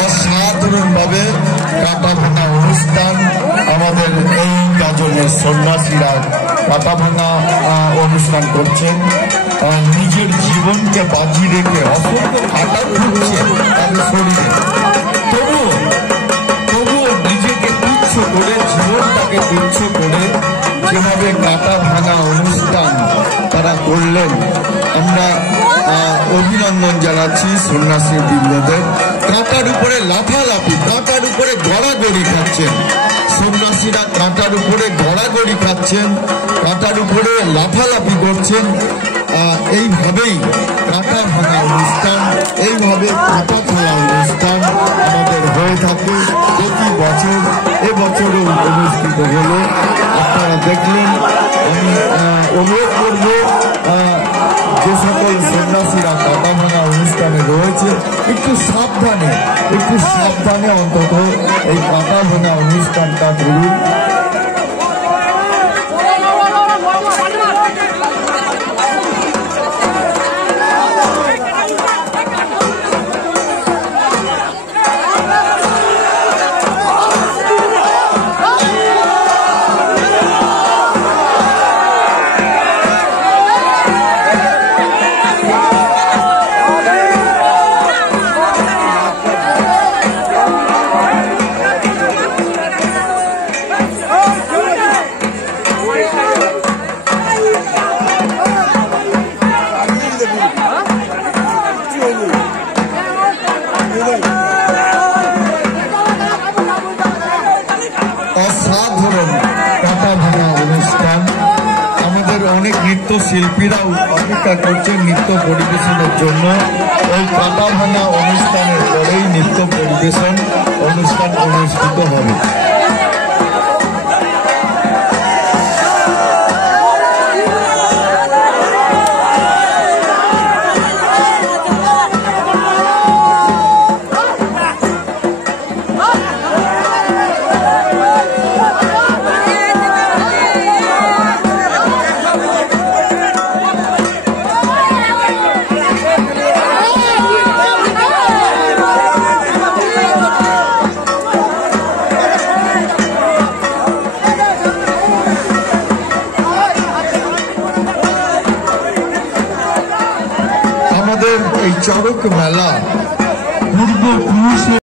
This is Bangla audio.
অসাধারণ ভাবে কাটা ভাঙা অনুষ্ঠান আমাদের এই গাজনের সন্ন্যাসীরা কাটা ভাঙা অনুষ্ঠান করছেন। নিজের জীবনকে বাজি রেখে অসংখ্য কাটা ঢুকছে তাদের শরীরে, তবুও নিজেকে তুচ্ছ করে, জীবনটাকে তুচ্ছ করে যেভাবে কাটা ভাঙা অনুষ্ঠান তারা করলেন, আমরা অভিনন্দন জানাচ্ছি সন্ন্যাসী বৃন্দদের। কাঁটার উপরে লাফালাফি, কাঁটার উপরে গড়াগড়ি খাচ্ছেন সন্ন্যাসীরা, কাঁটার উপরে গড়াগড়ি খাচ্ছেন, কাঁটার উপরে লাফালাফি করছেন। এইভাবেই কাঁটা ভাঙা অনুষ্ঠান, এইভাবে কাঁটা খেলা অনুষ্ঠান আমাদের হয়ে থাকে প্রতি বছর। এবছরও অনুষ্ঠিত হলো, আপনারা দেখলেন। আমি অনুরোধ করব যে সকল সন্ন্যাসীরা কাঁটা ভাঙা অনুষ্ঠানে রয়েছে একটু সাবধানে অন্তত এই কাঁটা ভাঙা অনুষ্ঠানটা করুন। অসাধারণ কাঁটা ভাঙা অনুষ্ঠান। আমাদের অনেক নৃত্যশিল্পীরাও অপেক্ষা করছেন নৃত্য পরিবেশনের জন্য। ওই কাঁটা ভাঙা অনুষ্ঠানের পরেই নৃত্য পরিবেশন অনুষ্ঠান অনুষ্ঠিত হবে। আমাদের এই চড়ক মেলা পূর্বপুরুষের